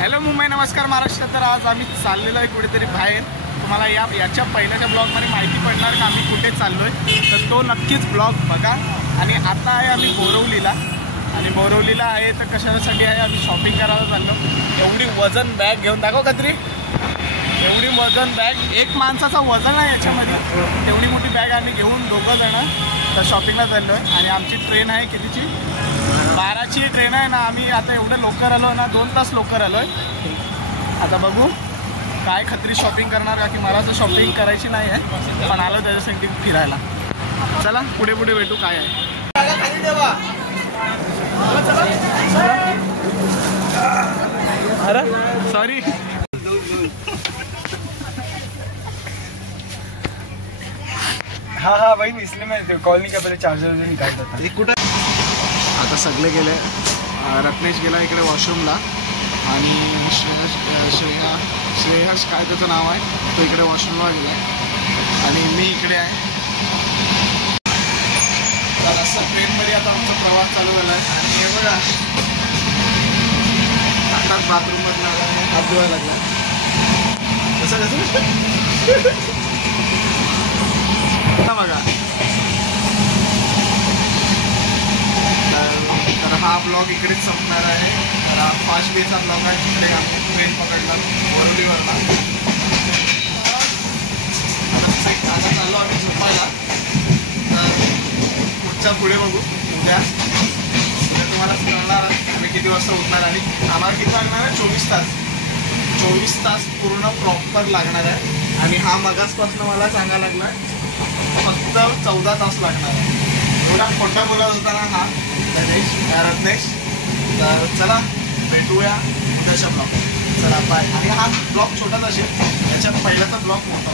Hello Mumbai, नमस्कार महाराष्ट्र. तर आज आम्ही चाललेलो आहे कुठेतरी बाहेर. तुम्हाला याच्या पहिल्याच्या ब्लॉगमध्ये माहिती पडणार की आम्ही कुठे चाललो आहे, तर तो नक्कीच ब्लॉग बघा. आणि आता आहे आम्ही बोरवलीला, आणि बोरवलीला आहे तर कशासाठी आहे, आम्ही शॉपिंग करायला चाललो. एवढी वजन बॅग घेऊन दाखव का तरी, एवढी वजन बॅग, एक माणसाचा वजन आहे याच्यामध्ये. एवढी मोठी बॅग आम्ही घेऊन दोघं जण तर शॉपिंगला चाललो आहे. आणि आमची ट्रेन आहे कितीची, 12ची ट्रेन आहे ना. आम्ही आता एवढं लवकर आलो ना, 2 तास लवकर आलो आहे. आता बघू काय खत्री शॉपिंग करणार का, की मला तर शॉपिंग करायची नाही आहे, पण आलो त्याच्यासाठी फिरायला. चला पुढे पुढे भेटू काय आहे. अरे सॉरी. हाँ हाँ भाई, इसलिए मैं कॉल नहीं कर पहले चार्जर निकाल देता. कुठं आता सगळे गेले. रत्नेश गेला इकडे वॉशरूमला, आणि श्रेयस काय त्याचं नाव आहे, तो इकडे वॉशरूमला गेला आहे, आणि मी इकडे आहे. तर असं ट्रेनमध्ये आता आमचा प्रवास चालू झाला आहे. आणि हे बघा आताच बाथरूममधून आला, हात धुवायला लागला. कसं बघा. तर हा ब्लॉग इकडेच संपणार आहे. तर हा 5 वेचा ब्लॉग आहे. तिकडे आम्ही ट्रेन पकडला बोरवलीवरला. आता चाललो आम्ही झोपायला. तर पुढच्या पुढे बघू. उद्या तुम्हाला कळणार आम्ही किती वाजता उठणार. आणि आम्हाला किती लागणार आहे, 24 तास पूर्ण प्रॉपर लागणार आहे. आणि हा मगासपासून मला सांगायला लागला फक्त 14 तास लागणार आहे. एवढा खोटा बोलत होता ना हा रत्नेश. तर चला भेटूया उद्याच्या ब्लॉग. चला बाय. आणि हा ब्लॉग छोटाच असेल, याच्यात पहिल्याचा ब्लॉग मोठा.